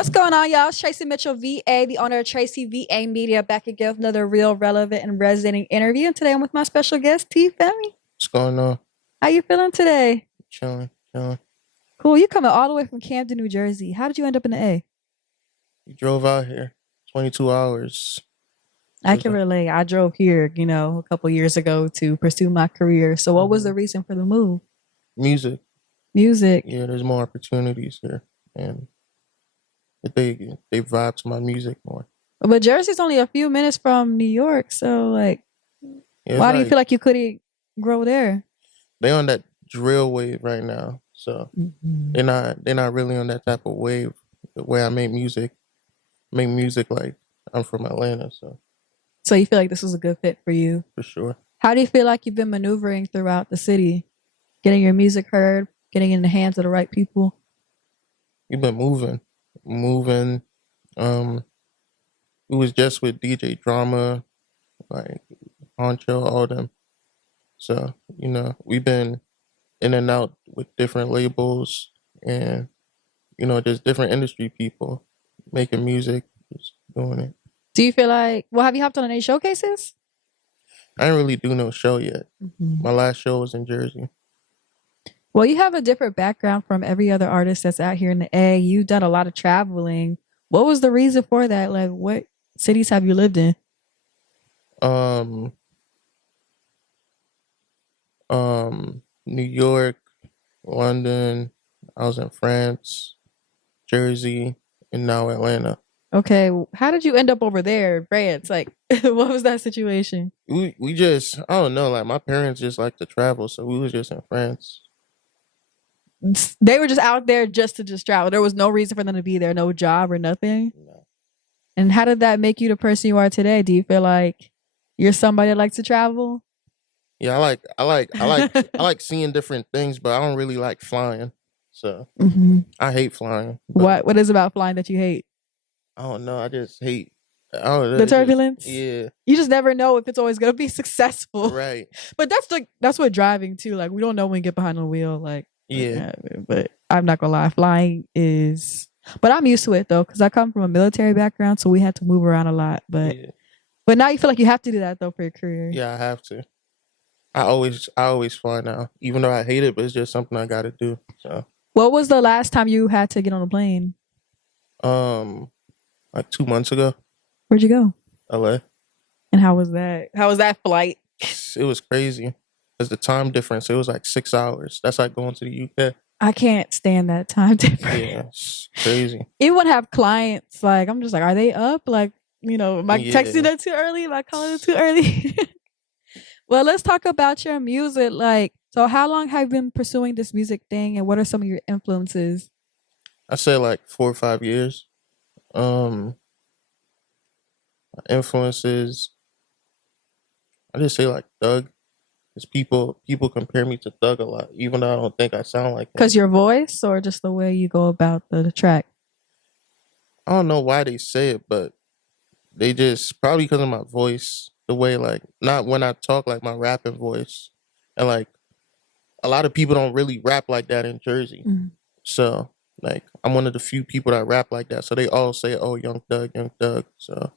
What's going on, y'all? It's Tracy Mitchell, VA, the owner of TracyVAMedia, back again with another real, relevant, and resonating interview. And today I'm with my special guest, Tfemi. What's going on? How you feeling today? Chilling, chilling. Cool. You coming all the way from Camden, New Jersey. How did you end up in the A? We drove out here 22 hours. I can relate. I drove here, a couple years ago to pursue my career. So what was the reason for the move? Music. Music. Yeah, there's more opportunities here. And they vibe to my music more. But Jersey's only a few minutes from New York. So, why do you feel like you couldn't grow there? They on that drill wave right now. So they're not really on that type of wave. The way I make music like I'm from Atlanta. So you feel like this was a good fit for you? For sure. How do you feel like you've been maneuvering throughout the city? Getting your music heard, getting in the hands of the right people? We've been moving. We was just with DJ Drama, like Honcho, all them. So, we've been in and out with different labels and, just different industry people making music, just doing it. Do you feel like, have you hopped on any showcases? I didn't really do no show yet. My last show was in Jersey. Well, you have a different background from every other artist that's out here in the A. You've done a lot of traveling. What was the reason for that? Like, what cities have you lived in? New York, London, I was in France, Jersey, and now Atlanta. Okay, how did you end up over there in France? Like, what was that situation? We just, I don't know, like my parents just like to travel, so we was just in France. They were just out there just to travel. There was no reason for them to be there, no job or nothing. No. And how did that make you the person you are today? Do you feel like you're somebody that likes to travel? Yeah, I like seeing different things, but I don't really like flying. So I hate flying. What is about flying that you hate? I don't know. I just hate the turbulence. Yeah. You just never know if it's always gonna be successful. Right. But that's what driving too. Like we don't know when we get behind the wheel. Yeah. But I'm not gonna lie, flying is. But I'm used to it though, because I come from a military background, so we had to move around a lot. But now you feel like you have to do that though for your career. Yeah, I have to. I always fly now, even though I hate it, but it's just something I got to do. So. What was the last time you had to get on a plane? Like 2 months ago. Where'd you go? LA. And how was that? How was that flight? It was crazy. Because the time difference, it was like 6 hours. That's like going to the UK. I can't stand that time difference. Yeah, it's crazy. Even when I have clients, I'm just like, are they up? Like, am I texting them too early? Am I calling them too early? Well, let's talk about your music. So how long have you been pursuing this music thing, and what are some of your influences? I say like 4 or 5 years. Influences, I just say like Thug. Because people compare me to Thug a lot, even though I don't think I sound like him. Because your voice, or just the way you go about the track? I don't know why they say it, but they just, probably because of my voice, the way, like, not when I talk, like my rapping voice. And like, a lot of people don't really rap like that in Jersey. So, like, I'm one of the few people that rap like that. So they all say, oh, Young Thug, Young Thug. So,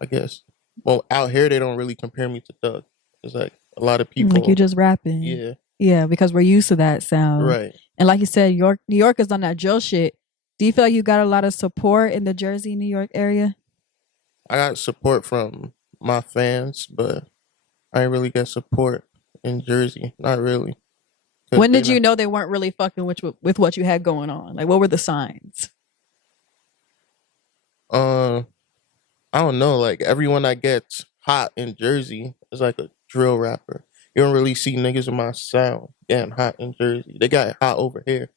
I guess. Well, out here, they don't really compare me to Thug. It's like, a lot of people. Like, you're just rapping. Yeah. Yeah, because we're used to that sound. Right. And like you said, New York is on that drill shit. Do you feel like you got a lot of support in the Jersey, New York area? I got support from my fans, but I didn't really get support in Jersey. Not really. When did you know they weren't really fucking with what you had going on? Like, what were the signs? I don't know. Like, everyone that gets hot in Jersey is like a drill rapper. You don't really see niggas with my sound getting hot in Jersey. They got hot over here,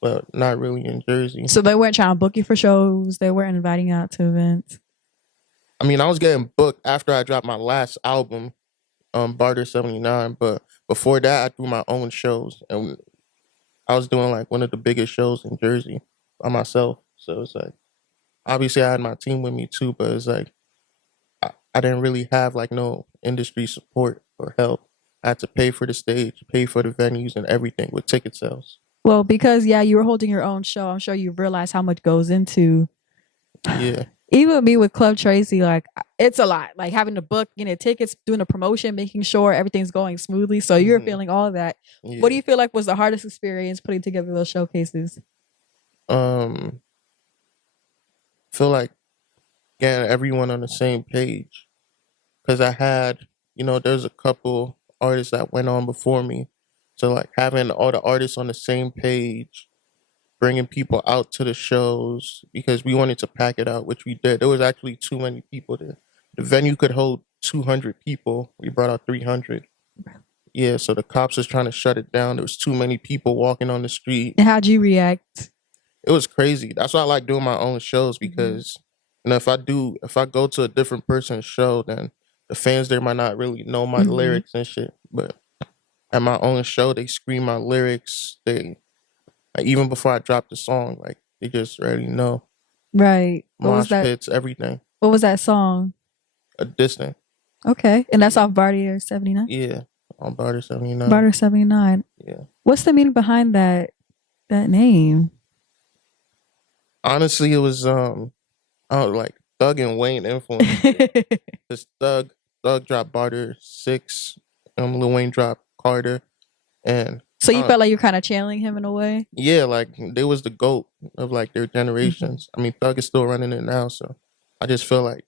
but not really in Jersey. So they weren't trying to book you for shows. They weren't inviting you out to events. I mean, I was getting booked after I dropped my last album, Barter 79. But before that, I threw my own shows. And I was doing like one of the biggest shows in Jersey by myself. So it's like, obviously I had my team with me too, but it's like, I didn't really have like no industry support or help. I had to pay for the stage, pay for the venues and everything with ticket sales. Well, because you were holding your own show, I'm sure you realize how much goes into. Yeah. Even me with Club Tracy, like it's a lot. Like having to book, tickets, doing the promotion, making sure everything's going smoothly. So you're feeling all of that. What do Yeah. you feel like was the hardest experience putting together those showcases? Feel like getting everyone on the same page, because I had, there's a couple artists that went on before me. So like having all the artists on the same page, bringing people out to the shows because we wanted to pack it out, which we did. There was actually too many people there. The venue could hold 200 people. We brought out 300. Yeah, so the cops was trying to shut it down. There was too many people walking on the street. And how'd you react? It was crazy. That's why I like doing my own shows, because if I go to a different person's show, then the fans there might not really know my lyrics and shit. But at my own show, they scream my lyrics. They like, even before I drop the song, like they just already know. Right. Mosh pits, everything. What was that song? A Distant. Okay. And that's off Bartier 79? Yeah. On Barter 79. Barter 79. Yeah. What's the meaning behind that name? Honestly, it was like Thug and Wayne influence. This Thug dropped Barter 6, Lil Wayne dropped Carter, and so you felt like you're kind of channeling him in a way? Yeah, like they was the GOAT of like their generations. I mean, Thug is still running it now, so I just feel like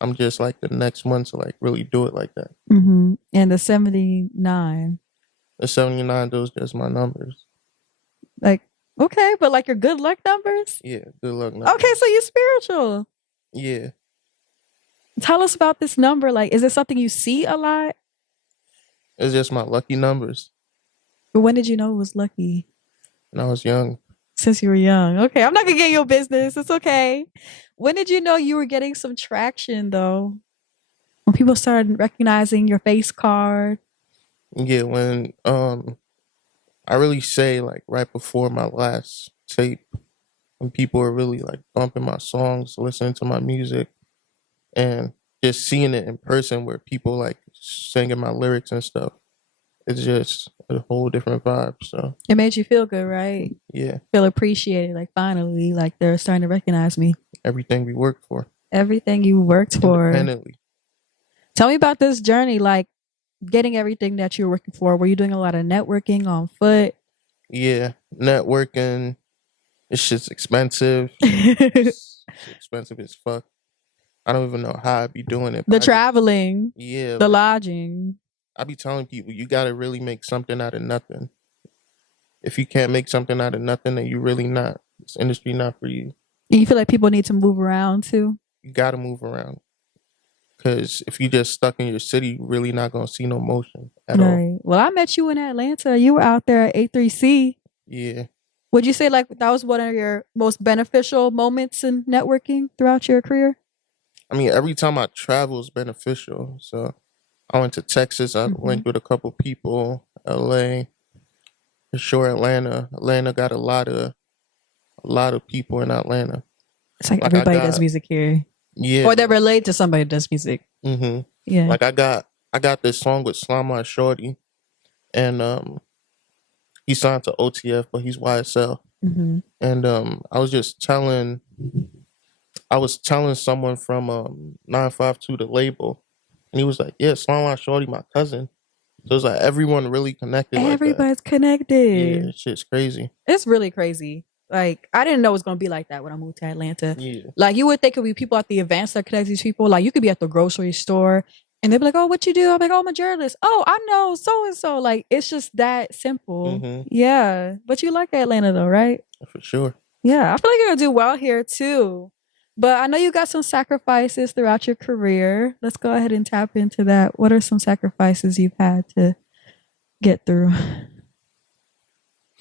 I'm just like the next one to like really do it like that. And the 79. The 79, those just my numbers. Like, okay, but like your good luck numbers? Yeah, good luck numbers. Okay, so you're spiritual. Yeah. Tell us about this number. Like, is it something you see a lot? It's just my lucky numbers. But when did you know it was lucky? When I was young. Since you were young. Okay, I'm not gonna get your business. It's okay. When did you know you were getting some traction though? When people started recognizing your face card? Yeah, when I really say like right before my last tape, when people were really like bumping my songs, listening to my music, and just seeing it in person where people like singing my lyrics and stuff. It's just a whole different vibe. So it made you feel good, right? Yeah. Feel appreciated. Like finally, like they're starting to recognize me. Everything we worked for. Everything you worked for. Independently. Tell me about this journey, like getting everything that you were working for. Were you doing a lot of networking on foot? Yeah, networking. This shit's expensive. It's expensive as fuck. I don't even know how I'd be doing it. The traveling. Yeah. The lodging. I be telling people, you got to really make something out of nothing. If you can't make something out of nothing, then you really not. This industry not for you. And you feel like people need to move around too? You got to move around. Because if you just stuck in your city, you're really not going to see no motion at all. Well, I met you in Atlanta. You were out there at A3C. Yeah. Would you say like that was one of your most beneficial moments in networking throughout your career? I mean, every time I travel is beneficial. So I went to Texas. I went with a couple people. LA, for sure. Atlanta got a lot of people in Atlanta. It's like everybody does music here. Yeah. Or they relate to somebody that does music. Yeah. Like I got this song with Slama Shorty, and he signed to OTF, but he's YSL. And I was telling someone from 952 the label, and he was like, "Yeah, Slama Shorty, my cousin." So it's like everyone really connected. Everybody's connected. Yeah, shit's crazy. It's really crazy. Like I didn't know it was gonna be like that when I moved to Atlanta. Yeah. Like you would think it would be people at the events that connect these people. Like you could be at the grocery store and they'd be like, "Oh, what you do?" I'm like, "Oh, I'm a journalist." "Oh, I know so and so." Like it's just that simple. Yeah. But you like Atlanta though, right? For sure. Yeah, I feel like you're gonna do well here too. But I know you got some sacrifices throughout your career. Let's go ahead and tap into that. What are some sacrifices you've had to get through?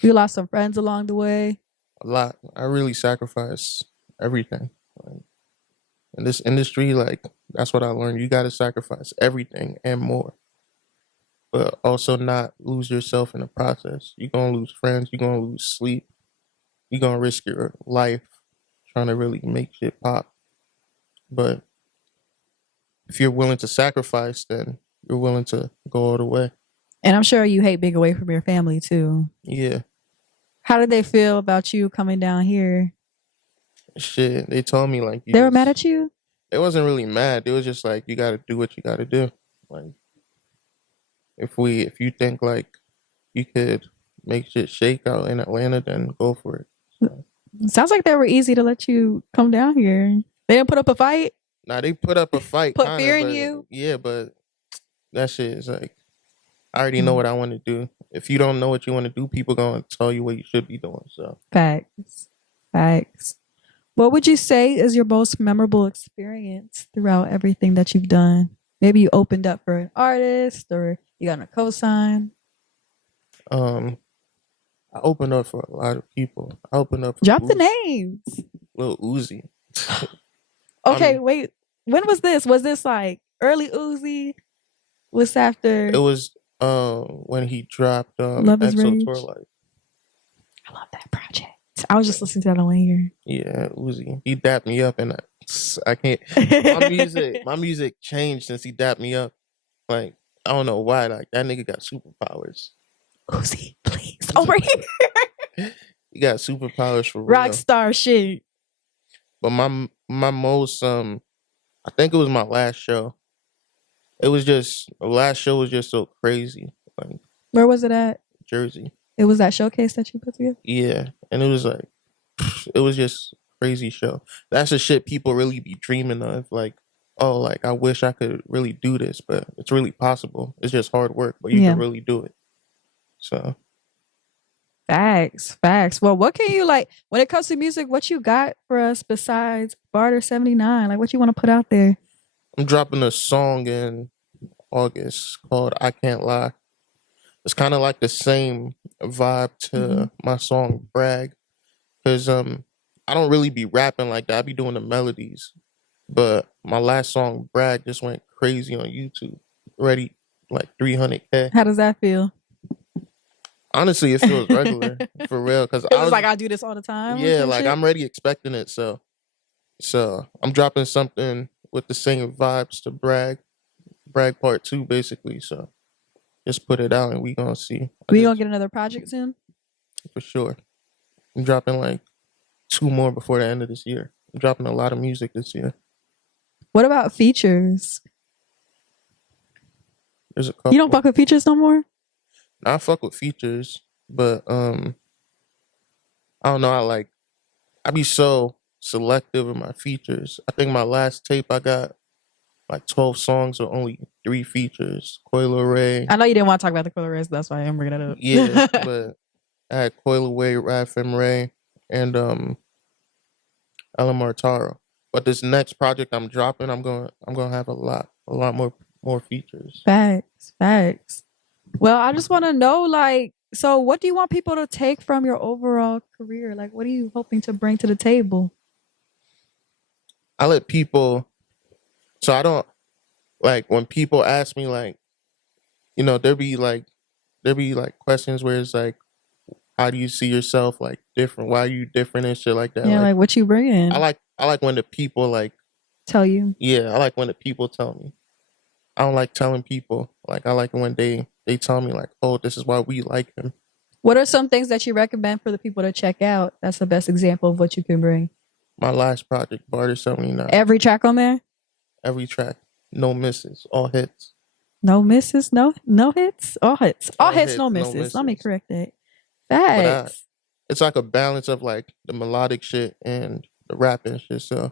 You lost some friends along the way? A lot. I really sacrifice everything. Like, in this industry, like that's what I learned. You got to sacrifice everything and more, but also not lose yourself in the process. You're gonna lose friends. You're gonna lose sleep. You're gonna risk your life trying to really make shit pop. But if you're willing to sacrifice, then you're willing to go all the way. And I'm sure you hate being away from your family too. Yeah. How did they feel about you coming down here? Shit, they told me like They were mad at you? It wasn't really mad. It was just like you got to do what you got to do. Like if you think like you could make shit shake out in Atlanta, then go for it. So. Sounds like they were easy to let you come down here. They didn't put up a fight. Nah, they put up a fight, Put kind fear of, in but you. yeah, but that shit is like I already know what I want to do. If you don't know what you want to do, people gonna tell you what you should be doing. So Facts. What would you say is your most memorable experience throughout everything that you've done? Maybe you opened up for an artist or you got a cosign. I opened up for a lot of people. I opened up for Drop the names. Lil Uzi. Okay, wait. When was this? Was this like early Uzi? Was after? It was when he dropped Love is EXO Rage. Tour Life. I love that project. I was just listening to that on way here. Yeah, Uzi. He dapped me up, and I can't. My music changed since he dapped me up. Like I don't know why. Like that nigga got superpowers. Uzi, please, over here. He got superpowers for real. Rockstar shit. But my most I think it was my last show. It was just the last show was just so crazy. Like where was it at? Jersey. It was that showcase that you put together? Yeah. And it was like it was just crazy show. That's the shit people really be dreaming of. Like, oh, like I wish I could really do this, but it's really possible. It's just hard work, but you can really do it. So Facts. Well, what can you like when it comes to music? What you got for us besides Barter 79? Like, what you want to put out there? I'm dropping a song in August called "I Can't Lie." It's kind of like the same vibe to my song "Brag," because I don't really be rapping like that. I be doing the melodies, but my last song "Brag" just went crazy on YouTube. Already like 300K. How does that feel? Honestly, it feels regular for real because I was like I do this all the time. Yeah, like shit? I'm already expecting it. So I'm dropping something with the same vibes to Brag Part 2, basically. So just put it out and we gonna see. We gonna get another project soon? For sure. I'm dropping like 2 more before the end of this year. I'm dropping a lot of music this year. What about features? There's a couple. You don't fuck with features no more? I fuck with features, but I don't know. I be so selective with my features. I think my last tape I got like 12 songs with only 3 features. Coil Ray. I know you didn't want to talk about the Coil Rays, that's why I'm bringing it up. Yeah, but I had Coil Ray, Tfemi Ray, and Ella Martaro. But this next project I'm dropping, I'm gonna have a lot more features. Facts. Well, I just want to know, like, so what do you want people to take from your overall career? Like, what are you hoping to bring to the table? I let people, so I don't, like, when people ask me, like, you know, there be like questions where it's like, how do you see yourself, like, different? Why are you different and shit like that? Yeah, like what you bring in. I like when the people, like, tell you. Yeah, I like when the people tell me. I don't like telling people. Like, I like when they tell me, like, oh, this is why we like him. What are some things that you recommend for the people to check out? That's the best example of what you can bring. My last project, Barter 79. Every track on there? Every track. No misses. All hits. No misses? No hits? All hits. All hits, no misses. Let me correct that. Facts. It's like a balance of, like, the melodic shit and the rapping shit. So,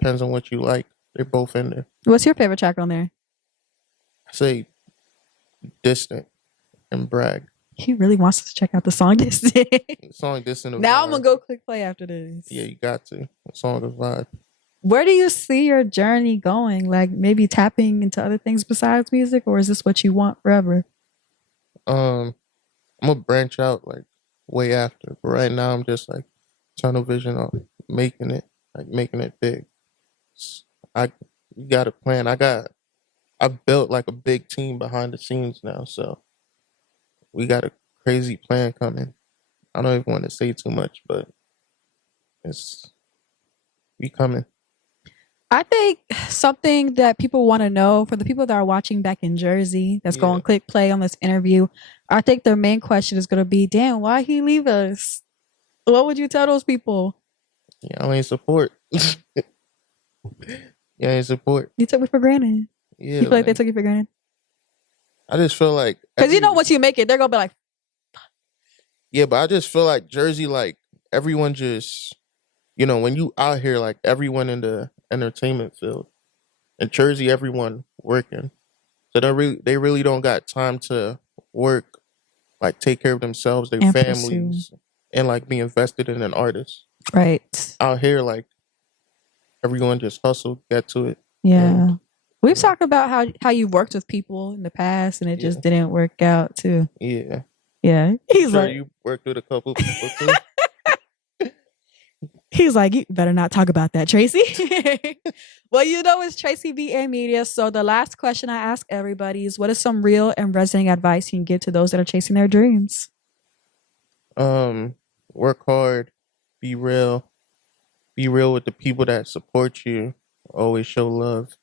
depends on what you like. They're both in there. What's your favorite track on there? I say Distant and Brag. He really wants us to check out the song Distant. The song Distant. Now I'm going to go click play after this. Yeah, you got to. The song is vibe. Where do you see your journey going? Like maybe tapping into other things besides music, or is this what you want forever? I'm going to branch out like way after. But right now I'm just like tunnel vision on making it big. You got a plan. I've built like a big team behind the scenes now, so we got a crazy plan coming. I don't even want to say too much, but we coming. I think something that people want to know for the people that are watching back in Jersey that's going to click play on this interview, I think their main question is going to be, damn, why he leave us? What would you tell those people? Y'all ain't support. Y'all ain't support. You took me for granted. Yeah. You feel like they took you for granted? I just feel like, because you know once you make it, they're gonna be like, yeah, but I just feel like Jersey, like everyone just, you know, when you out here, like everyone in the entertainment field, in Jersey, everyone working, so they really don't got time to work, like take care of themselves, their families, and like be invested in an artist. Right. Out here, like everyone just hustle, get to it. Yeah. We've talked about how you worked with people in the past and it just didn't work out too. Yeah. Yeah. He's sure like, you worked with a couple people too. He's like, you better not talk about that, Tracy. Well, you know, it's TracyVAmedia. So the last question I ask everybody is, what is some real and resonating advice you can give to those that are chasing their dreams? Work hard, be real with the people that support you, always show love,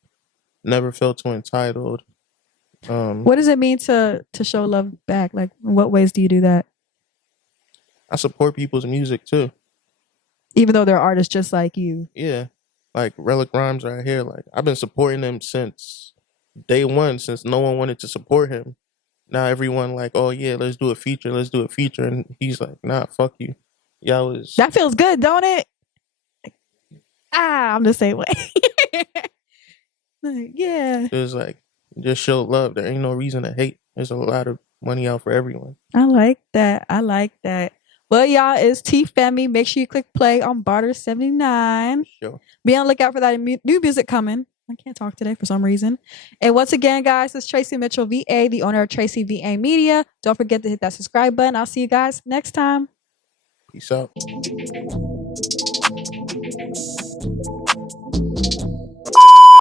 never feel too entitled. What does it mean to show love back? Like, in what ways do you do that? I support people's music too. Even though they're artists just like you. Yeah. Like Relic Rhymes right here. Like I've been supporting him since day one, since no one wanted to support him. Now everyone like, oh yeah, let's do a feature. And he's like, nah, fuck you. That feels good, don't it? I'm the same way. Yeah. It was like, just show love. There ain't no reason to hate. There's a lot of money out for everyone. I like that. Well, y'all, it's Tfemi. Make sure you click play on Barter 79. Sure. Be on the lookout for that new music coming. I can't talk today for some reason. And once again, guys, it's Tracy Mitchell, VA, the owner of TracyVAmedia. Don't forget to hit that subscribe button. I'll see you guys next time. Peace out.